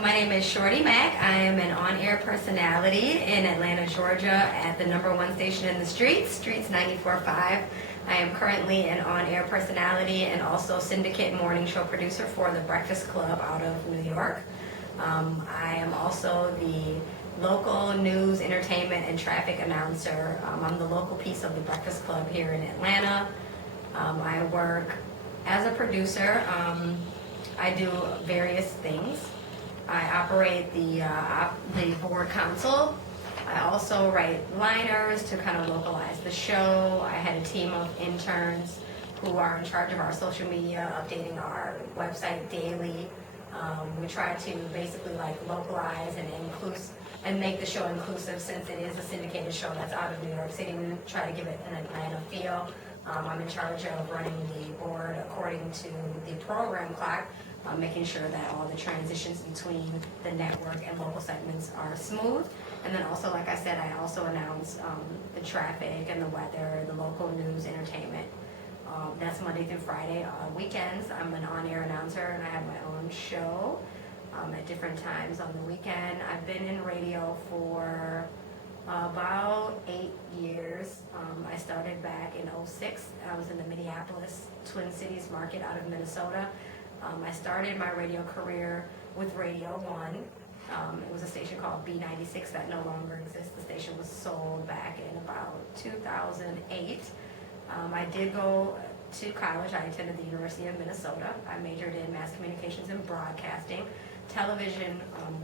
my name is Shorty Mack. I am an on-air personality in Atlanta, Georgia at the #1 station in the Streets 94.5. I am currently an on-air personality and also syndicate morning show producer for The Breakfast Club out of New York. I am also the local news, entertainment, and traffic announcer. I'm the local piece of The Breakfast Club here in Atlanta. I work as a producer. I do various things. I operate the board console. I also write liners to kind of localize the show. I had a team of interns who are in charge of our social media, updating our website daily. We try to basically like localize and make the show inclusive, since it is a syndicated show that's out of New York City. We try to give it an Atlanta feel. I'm in charge of running the board according to the program clock, making sure that all the transitions between the network and local segments are smooth. And then also, like I said, I also announce the traffic and the weather, the local news, entertainment. That's Monday through Friday. Weekends, I'm an on-air announcer and I have my own show at different times on the weekend. I've been in radio for about 8 years. I started back in '06. I was in the Minneapolis Twin Cities market out of Minnesota. I started my radio career with Radio 1. It was a station called B96 that no longer exists. The station was sold back in about 2008. I did go to college. I attended the University of Minnesota. I majored in mass communications and broadcasting. Television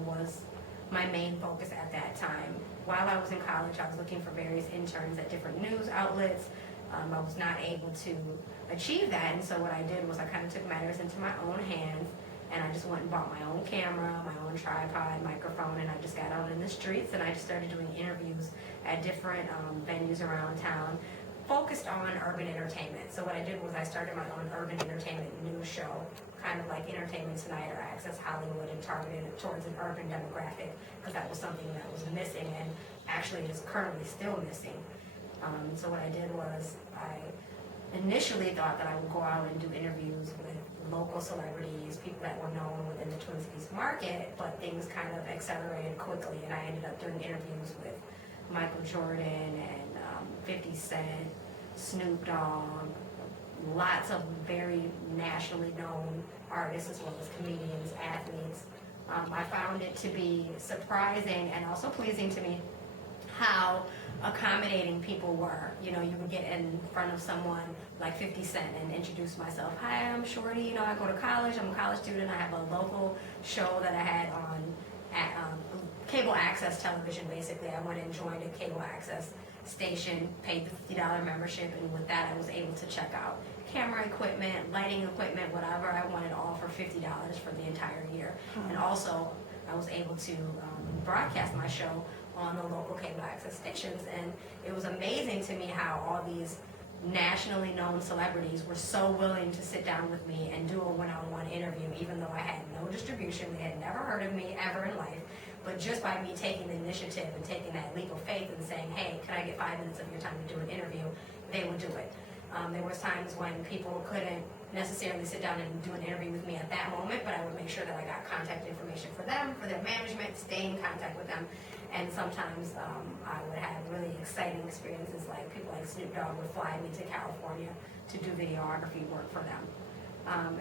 was my main focus at that time. While I was in college, I was looking for various interns at different news outlets. I was not able to achieve that, and so what I did was I kind of took matters into my own hands, and I just went and bought my own camera, my own tripod, microphone, and I just got out in the streets and I just started doing interviews at different venues around town, focused on urban entertainment. So what I did was I started my own urban entertainment news show, kind of like Entertainment Tonight or Access Hollywood, and targeted it towards an urban demographic, because that was something that was missing and actually is currently still missing. So what I did was I initially thought that I would go out and do interviews with local celebrities, people that were known within the Twin Cities market, but things kind of accelerated quickly, and I ended up doing interviews with Michael Jordan and 50 Cent, Snoop Dogg, lots of very nationally known artists as well as comedians, athletes. I found it to be surprising and also pleasing to me how accommodating people were. You know, you would get in front of someone like 50 Cent and introduce myself. Hi, I'm Shorty. You know, I go to college. I'm a college student. I have a local show that I had on at cable access television, basically. I went and joined a cable access station, paid the $50 membership, and with that I was able to check out camera equipment, lighting equipment, whatever I wanted, all for $50 for the entire year. And also I was able to broadcast my show on the local cable access stations, and it was amazing to me how all these nationally known celebrities were so willing to sit down with me and do a one-on-one interview, even though I had no distribution. They had never heard of me ever in life, but just by me taking the initiative and taking that leap of faith and saying, hey, can I get 5 minutes of your time to do an interview, they would do it. There was times when people couldn't necessarily sit down and do an interview with me at that moment, but I would make sure that I got contact information for them, for their management, stay in contact with them. And sometimes I would have really exciting experiences, like people like Snoop Dogg would fly me to California to do videography work for them.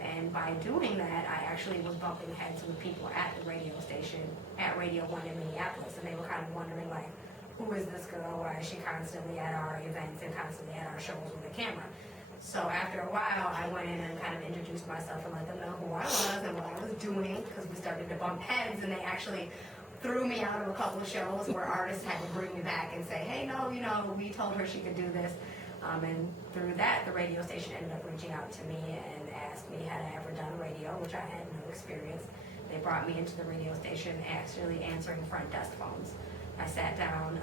And by doing that, I actually was bumping heads with people at the radio station, at Radio 1 in Minneapolis, and they were kind of wondering, like, who is this girl? Why is she constantly at our events and constantly at our shows with a camera? So after a while, I went in and kind of introduced myself and let them know who I was and what I was doing, because we started to bump heads, and they actually threw me out of a couple of shows where artists had to bring me back and say, hey, no, you know, we told her she could do this. And through that, the radio station ended up reaching out to me and asked me had I ever done radio, which I had no experience. They brought me into the radio station actually answering front desk phones. I sat down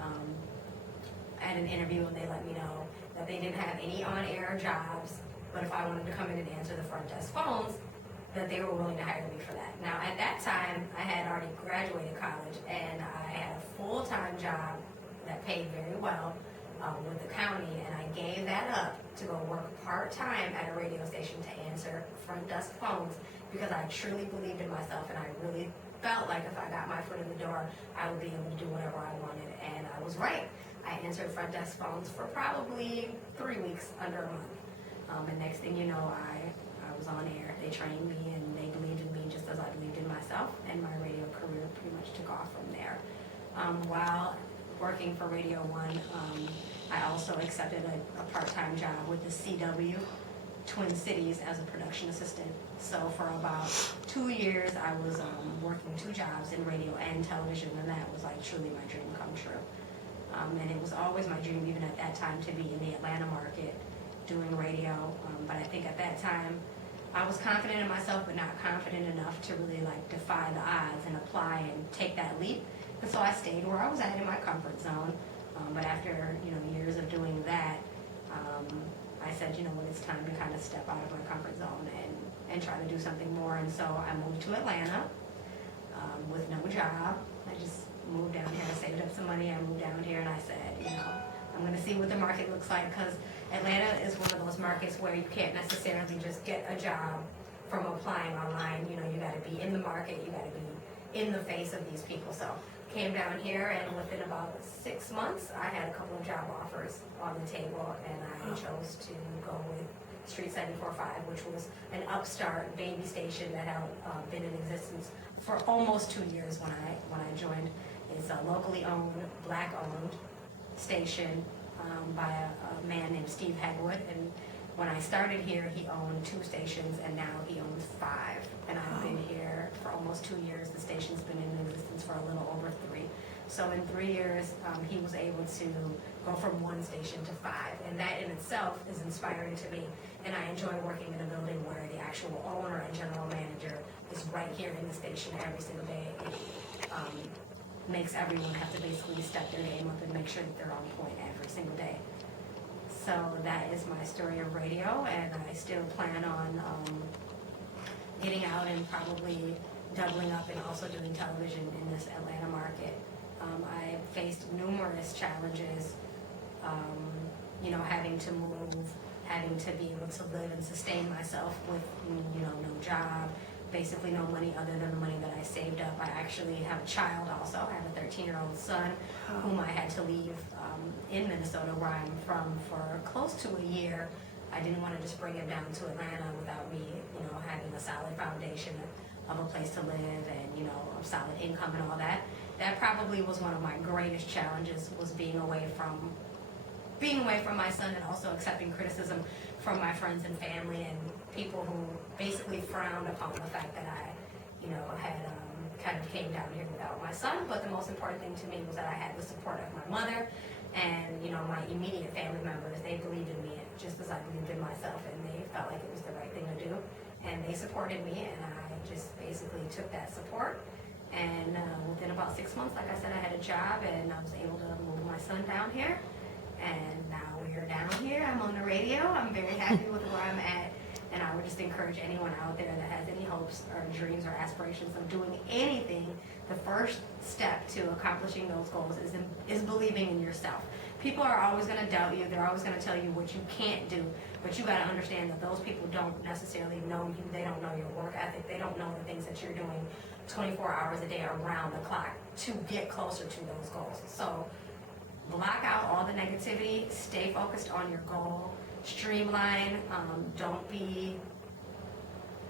at an interview and they let me know that they didn't have any on-air jobs, but if I wanted to come in and answer the front desk phones, that they were willing to hire me for that. Now, at that time, I had already graduated college, and I had a full-time job that paid very well with the county, and I gave that up to go work part-time at a radio station to answer front desk phones, because I truly believed in myself, and I really felt like if I got my foot in the door, I would be able to do whatever I wanted, and I was right. I answered front desk phones for probably 3 weeks, under a month. And next thing you know, I was on air. They trained me and they believed in me just as I believed in myself, and my radio career pretty much took off from there. While working for Radio 1, I also accepted a part-time job with the CW Twin Cities as a production assistant. So for about 2 years, I was working 2 jobs in radio and television, and that was like truly my dream come true. And it was always my dream, even at that time, to be in the Atlanta market doing radio. But I think at that time, I was confident in myself, but not confident enough to really like defy the odds and apply and take that leap. And so I stayed where I was at in my comfort zone. But after years of doing that, I said, it's time to kind of step out of my comfort zone and try to do something more. And so I moved to Atlanta with no job. I just moved down here. I saved up some money. I moved down here and I said, I'm going to see what the market looks like, because Atlanta is one of those markets where you can't necessarily just get a job from applying online. You got to be in the market. You got to be in the face of these people. So came down here, and within about 6 months, I had a couple of job offers on the table, and I chose to go with Street 94.5, which was an upstart baby station that had been in existence for almost 2 years when I joined. It's a locally owned, black-owned station by a man named Steve Hegwood, and when I started here, he owned 2 stations, and now he owns 5. And I've been here for almost 2 years. The station's been in existence for a little over 3. So in 3 years, he was able to go from 1 station to 5. And that in itself is inspiring to me. And I enjoy working in a building where the actual owner and general manager is right here in the station every single day. It makes everyone have to basically step their game up and make sure that they're on point every single day. So that is my story of radio, and I still plan on getting out and probably doubling up and also doing television in this Atlanta market. I faced numerous challenges, having to move, having to be able to live and sustain myself with, no job, basically no money other than the money that I saved up. I actually have a child also. I have a 13-year-old son whom I had to leave in Minnesota, where I'm from, for close to a year. I didn't want to just bring him down to Atlanta without me, having a solid foundation of a place to live and, a solid income and all that. That probably was one of my greatest challenges, was being away from my son, and also accepting criticism from my friends and family and people who basically frowned upon the fact that I, had kind of came down here without my son. But the most important thing to me was that I had the support of my mother and, my immediate family members. They believed in me just as I believed in myself, and they felt like it was the right thing to do. And they supported me, and I just basically took that support. And within about 6 months, like I said, I had a job, and I was able to move my son down here. And now we're down here. I'm on the radio. I'm very happy with where I'm at. And I would just encourage anyone out there that has any hopes or dreams or aspirations of doing anything, the first step to accomplishing those goals is believing in yourself. People are always going to doubt you. They're always going to tell you what you can't do. But you got to understand that those people don't necessarily know you. They don't know your work ethic. They don't know the things that you're doing 24 hours a day around the clock to get closer to those goals. So block out all the negativity. Stay focused on your goal. Streamline. Don't be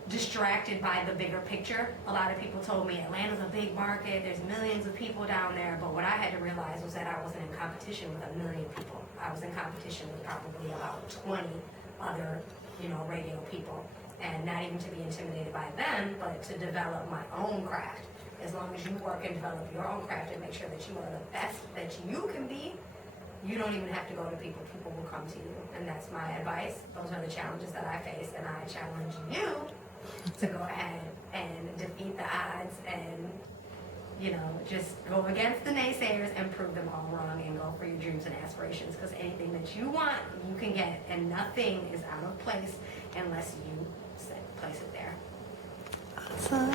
distracted by the bigger picture. A lot of people told me Atlanta's a big market, there's millions of people down there, but what I had to realize was that I wasn't in competition with a million people. I was in competition with probably about 20 other, radio people, and not even to be intimidated by them, but to develop my own craft. As long as you work and develop your own craft and make sure that you are the best that you can be, you don't even have to go to people. People will come to you. And that's my advice. Those are the challenges that I face, and I challenge you to go ahead and defeat the odds and, just go against the naysayers and prove them all wrong and go for your dreams and aspirations, because anything that you want, you can get, and nothing is out of place unless you place it there. Awesome.